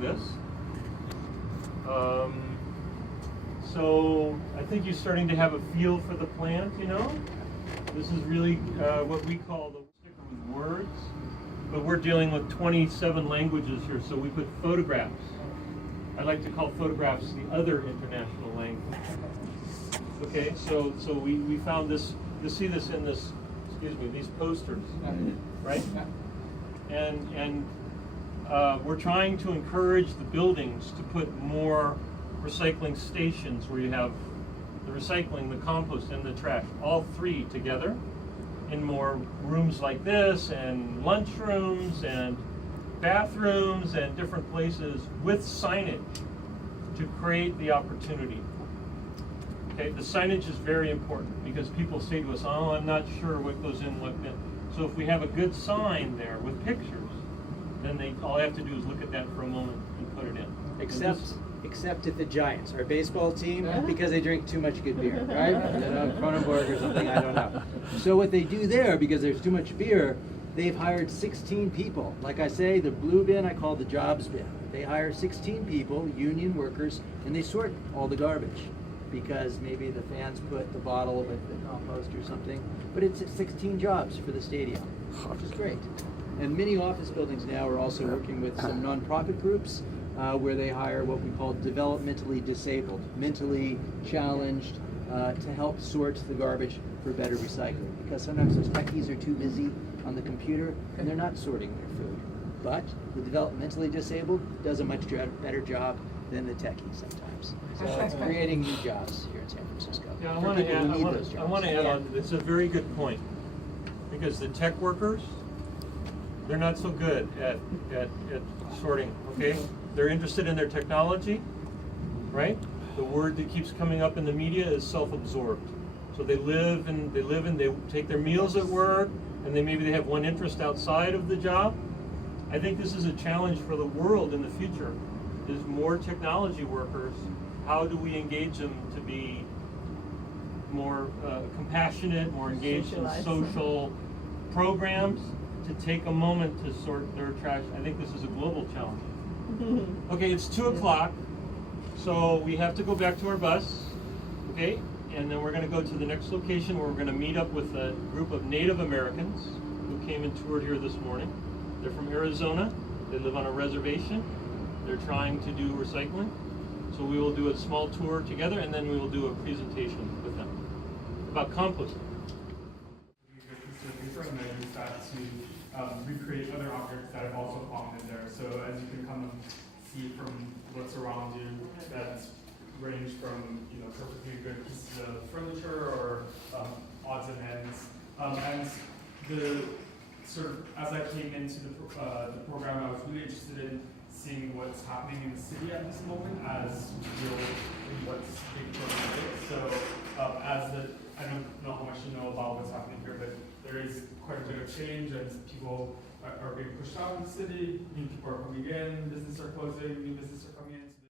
This. So I think you're starting to have a feel for the plant, you know? This is really what we call the sticker with words, but we're dealing with 27 languages here, so we put photographs. I like to call photographs the other international language. Okay, so we found this, you see this in this, excuse me, these posters, right? And we're trying to encourage the buildings to put more recycling stations where you have the recycling, the compost, and the trash, all three together in more rooms like this, and lunch rooms, and bathrooms, and different places with signage to create the opportunity. Okay, the signage is very important because people say to us, oh, I'm not sure what goes in, what in. So if we have a good sign there with pictures, then all they have to do is look at that for a moment and put it in. Except except at the Giants, our baseball team, because they drink too much good beer, right? Cronenberg or something, I don't know. So what they do there, because there's too much beer, they've hired 16 people. Like I say, the blue bin I call the jobs bin. They hire 16 people, union workers, and they sort all the garbage, because maybe the fans put the bottle with the compost or something. But it's 16 jobs for the stadium, which is great. And many office buildings now are also working with some nonprofit groups where they hire what we call developmentally disabled, mentally challenged, to help sort the garbage for better recycling. Because sometimes those techies are too busy on the computer and they're not sorting their food. But the developmentally disabled does a much better job than the techie sometimes. So it's creating new jobs here in San Francisco. Yeah, I want to add on. It's a very good point, because the tech workers, they're not so good at sorting. Okay, they're interested in their technology, right? The word that keeps coming up in the media is self-absorbed. So they take their meals at work, and maybe they have one interest outside of the job. I think this is a challenge for the world in the future. There's more technology workers. How do we engage them to be more compassionate, more engaged in social programs, to take a moment to sort their trash? I think this is a global challenge. Okay, it's 2 o'clock, so we have to go back to our bus, okay? And then we're going to go to the next location where we're going to meet up with a group of Native Americans who came and toured here this morning. They're from Arizona. They live on a reservation. They're trying to do recycling. So we will do a small tour together, and then we will do a presentation with them about composting. And then use that to recreate other objects that have also fallen in there. So as you can kind of see from what's around you, that's range from perfectly good pieces of furniture or odds and ends. And the sort of as I came into the program, I was really interested in seeing what's happening in the city at this moment as really what's being promoted. So I don't know how much you know about what's happening here, but there is quite a bit of change and people are being pushed out of the city, new people are coming in, businesses are closing, new businesses are coming